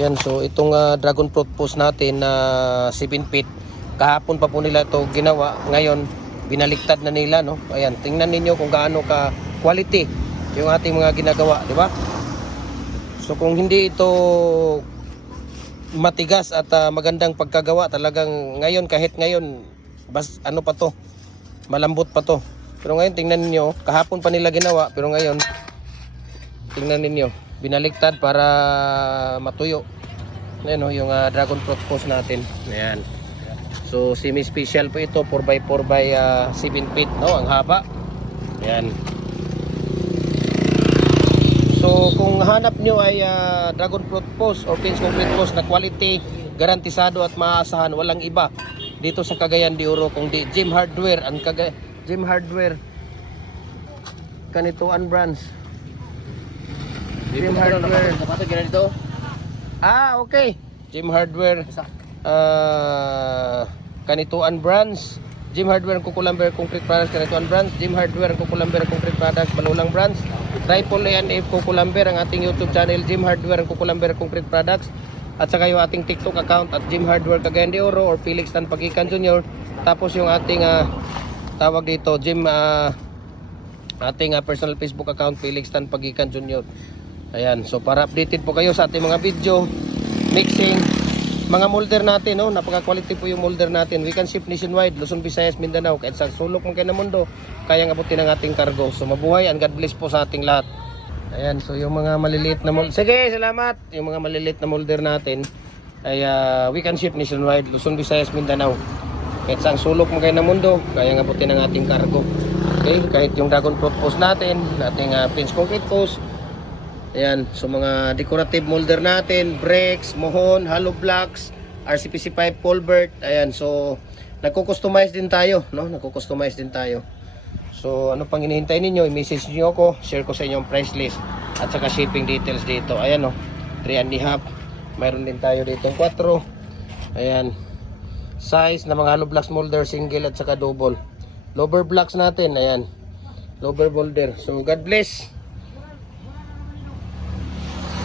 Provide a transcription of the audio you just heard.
Ayan, so itong dragon fruit post natin na 7 feet, kahapon pa po nila ito ginawa. Ngayon, binaliktad na nila, no? Ayan, tingnan ninyo kung gaano ka quality yung ating mga ginagawa, di ba? So kung hindi ito matigas at magandang pagkagawa, talagang ngayon, kahit ngayon, ano pa to, malambot pa to. Pero ngayon, tingnan niyo, kahapon pa nila ginawa, pero ngayon, tingnan ninyo, binaliktad para matuyo. Ayan o, yung dragon fruit post natin. Ayan. So semi-special po ito, 4x4 by 7 feet, no? Ang haba. Ayan. So kung hanap nyo ay dragon fruit post or pins concrete post na quality, garantisado at maasahan, walang iba dito sa Cagayan de Oro kundi Gem Hardware. Ang Gem Hardware Kanituan branch. Gem Hardware. Okay. Gem Hardware Kanituan branch. Gem Hardware ang Kukulamber Concrete Products Kanituan branch. Gem Hardware ang Kukulamber Concrete Products Balulang branch. Triple A&F Kukulamber ang ating YouTube channel, Gem Hardware ang Kukulamber Concrete Products. At saka yung ating TikTok account at Gem Hardware Cagayan de Oro or Felix Tan Pagikan Jr. Tapos yung ating tawag dito, ating personal Facebook account, Felix Tan Pagikan Jr. Ayan, so para updated po kayo sa ating mga video, mixing, mga molder natin, no? Napaka-quality po yung molder natin. We can ship nationwide, Luzon, Visayas, Mindanao. Kahit sa sulok mo kayo ng mundo, kayang abutin ang ating cargo. So mabuhay and God bless po sa ating lahat. Ayan, so yung mga maliliit na molder, sige, salamat. Yung mga maliliit na molder natin ay we can ship nationwide, Luzon, Visayas, Mindanao. Kahit sa sulok mo kayo ng mundo, kayang abutin ang ating cargo. Okay, kahit yung dragon fruit post natin, ating pins concrete post. Ayan, so mga decorative molder natin, bricks, mohon, hollow blocks, RCPC pipe, culvert. Ayan, so nagko-customize din tayo, no? Nagko-customize din tayo. So ano pang hinihintay ninyo? I-message niyo ako, share ko sa inyo ang price list at saka shipping details dito. Ayan, no. 3.5. Mayroon din tayo dito 4. Ayan. Size na mga hollow blocks molder, single at saka double. Lower blocks natin, ayan. Lower molder. So God bless.